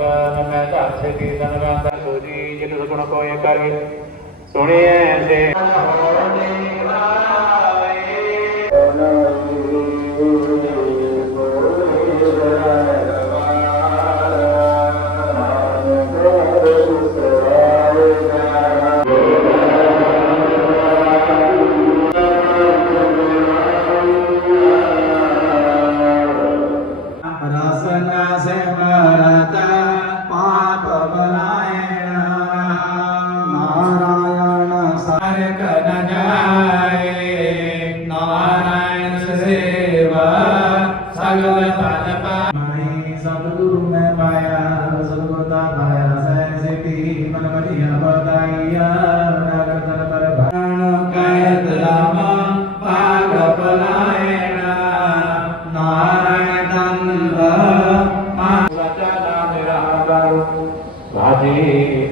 ਮੈਂ ਘਰ ਸੇ ਕੀਰਤਨ ਗਾਉਂਦਾ ਸੋਜੀ ਜਿਨ ਸੁਣ ਕੋਏ ਕਰੇ ਸੁਣੀਏ ਤੇ ਰਸਨਾ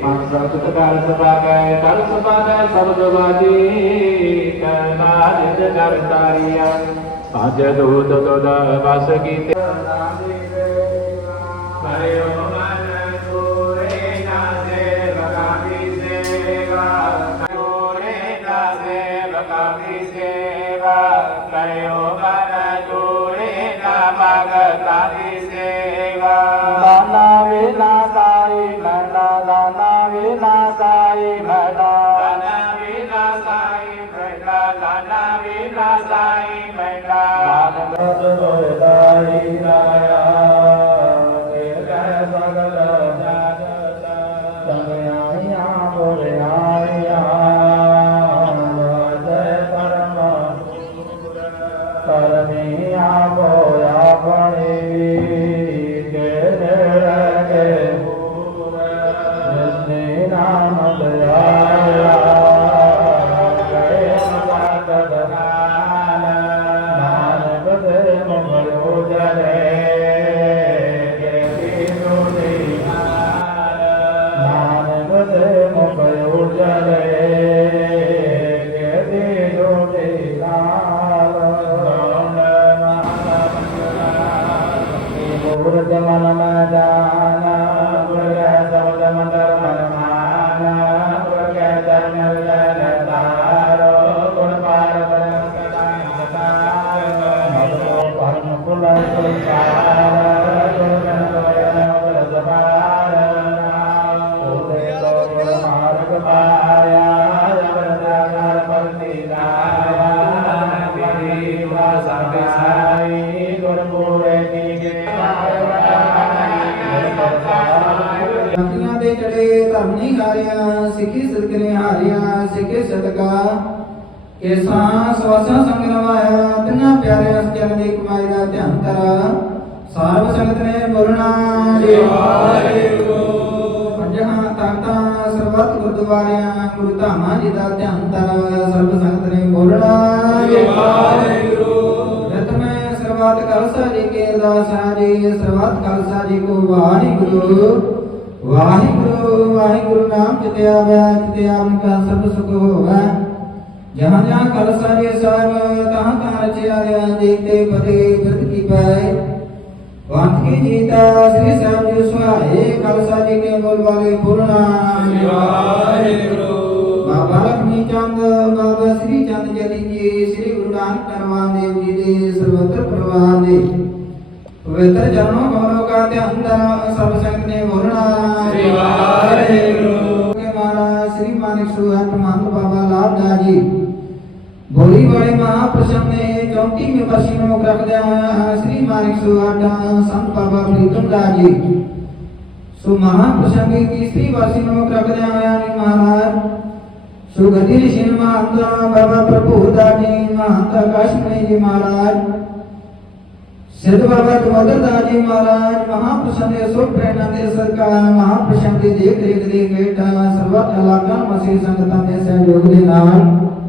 ਪੰਜ ਸੰਤ ਕਰ ਸਭਾ ਗਏ ਕਰ ਸਭਾ ਗਏ ਸਬਦ ਵਾਜੀ ਕਰਨਾ ਜਿਤ ਕਰ ਤਾਰੀਆ ਅਜ ਦੂਤ ਤੁਦ ਵਸ ਕੀਤੇ ਹਰਿਓ ਮਨ Hare Hare ਜੰਗੀਆਂ ਦੇ ਚੜੇ ਧਰਮ ਨਹੀਂ ਹਾਰਿਆ, ਸਿੱਖੀ ਸਦਕਰੇ ਹਾਰਿਆ ਸਿੱਖੀ ਸਦਕਾ, ਕੇਸਾਂ ਸਵਾਸਾਂ ਸੰਗ ਨਵਾਇਆ, ਤਿੰਨਾਂ ਪਿਆਰਿਆਂ ਜਨ ਦੀ ਕਮਾਈ ਦਾ ਧਿਆਨ ਤਰ ਸਰਬ ਸੰਗਤ ਨੇ ਬੋਲਣਾ ਜੀ। ਵਾਹਿਗੁਰੂ। ਪੰਜਾਂ ਤਖਤਾਂ ਸਰਬੱਤ ਗੁਰਦੁਆਰਿਆਂ ਗੁਰੂ ਧਾਮਾਂ ਜੀ ਦਾ ਧਿਆਨ ਤਰ ਸਰਬ ਸੰਗਤ ਨੇ ਬੋਲਣਾ ਜੀ। ਵਾਹਿਗੁਰੂ। ਰਤ ਮੈਂ ਸਰਬੱਤ ਖਾਲਸਾ ਜੀ ਕੀ ਅਰਦਾਸ ਜੀ ਸਰਬੱਤ ਖਾਲਸਾ ਜੀ ਕੋ ਵਾਹਿਗੁਰੂ। ਵਾਹਿਗੁਰੂ ਵਾਹਿਗੁਰੂ ਨਾਮ ਜਿਤੇ ਆਵੇ ਜਿਤੇ ਆਵਨ ਕਾ ਸਭ ਸੁਖ ਹੋਵੇ। ਜਹਾਂ ਜਹਾਂ ਖਾਲਸਾ ਜੀ ਸਾਹਿਬ ਤਹਾਂ ਤਹਾਂ ਰਚਿਆ ਗਿਆ ਦੇਖਤੇ ਪਤੇ ਬਿਰਧ ਕੀ ਪਾਏ ਕੀ ਜੀਤਾ ਸ੍ਰੀ ਸਾਹਿਬ ਜੀ ਸੁਹਾਏ ਖਾਲਸਾ ਜੀ ਕੇ ਬੋਲ ਵਾਲੇ ਪੂਰਨਾ ਵਾਹਿਗੁਰੂ। ਬਾਬਾ ਲਖਮੀ ਚੰਦ ਬਾਬਾ ਸ੍ਰੀ ਚੰਦ ਜਲੀ ਜੀ ਸ੍ਰੀ ਗੁਰੂ ਨਾਨਕ ਕਰਵਾਨ ਦੇਵ ਜੀ ਦੇ ਸਰਵਤਰ ਪਰਿਵਾਰ ਦੇ। ਪਵਿੱਤਰ ਜਨਮੋਂ ਗੌਰਵ ਕਾ ਧਿਆਨ ਦਾ ਸਭ ਸੰਗਤ ਨੇ ਬੋਲਣਾ ਸ੍ਰੀ ਵਾਹਿਗੁਰੂ। ਕੇ ਮਹਾਰਾਜ ਸ੍ਰੀ ਮਾਨਿਕ ਸੁਹਤ ਮਹੰਤ ਬਾਬਾ ਲਾਭਦਾ ਜੀ। ਭੋਲੀ ਵਾਲੇ ਮਹਾਪੁਰਸ਼ਾਂ ਨੇ ત્રંતિમ પશ્ચિમ પ્રકૃત્યા संत बाबा प्रीतम સંપવ પ્રીતુંડાજી सो महाप्रसंगे तीसरी वर्षी नमो प्रकटयानि महाराज सो गति ऋषि महांता बाबा प्रभुदाजी महांता काश्मीर जी महाराज सिद्ध बाबा मदरदाजी महाराज महाप्रसन्न सो प्रेरणा दे सरकार महाप्रसन्न देख रेख दे गए सर्वत्र लाखन मसीह संगता दे सहयोग दे नाम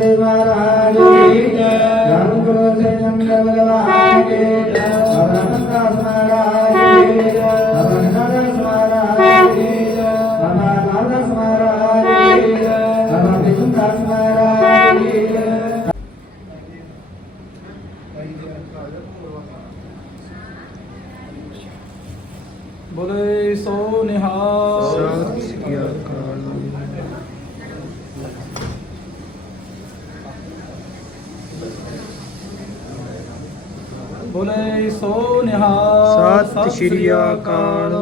के महाराज राम गुरु से चंद्र भगवान के भगवंतास महाराज भगवंतास महाराज भगवानदास महाराज भगवंतास महाराज बोले सो निहाल ਬੋਲੇ ਸੋ ਨਿਹਾਲ ਸਤਿ ਸ੍ਰੀ ਅਕਾਲ।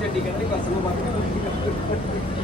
ਜੱਡੀ ਕਹਿੰਦੀ ਬਸ ਨੂੰ ਬੰਦ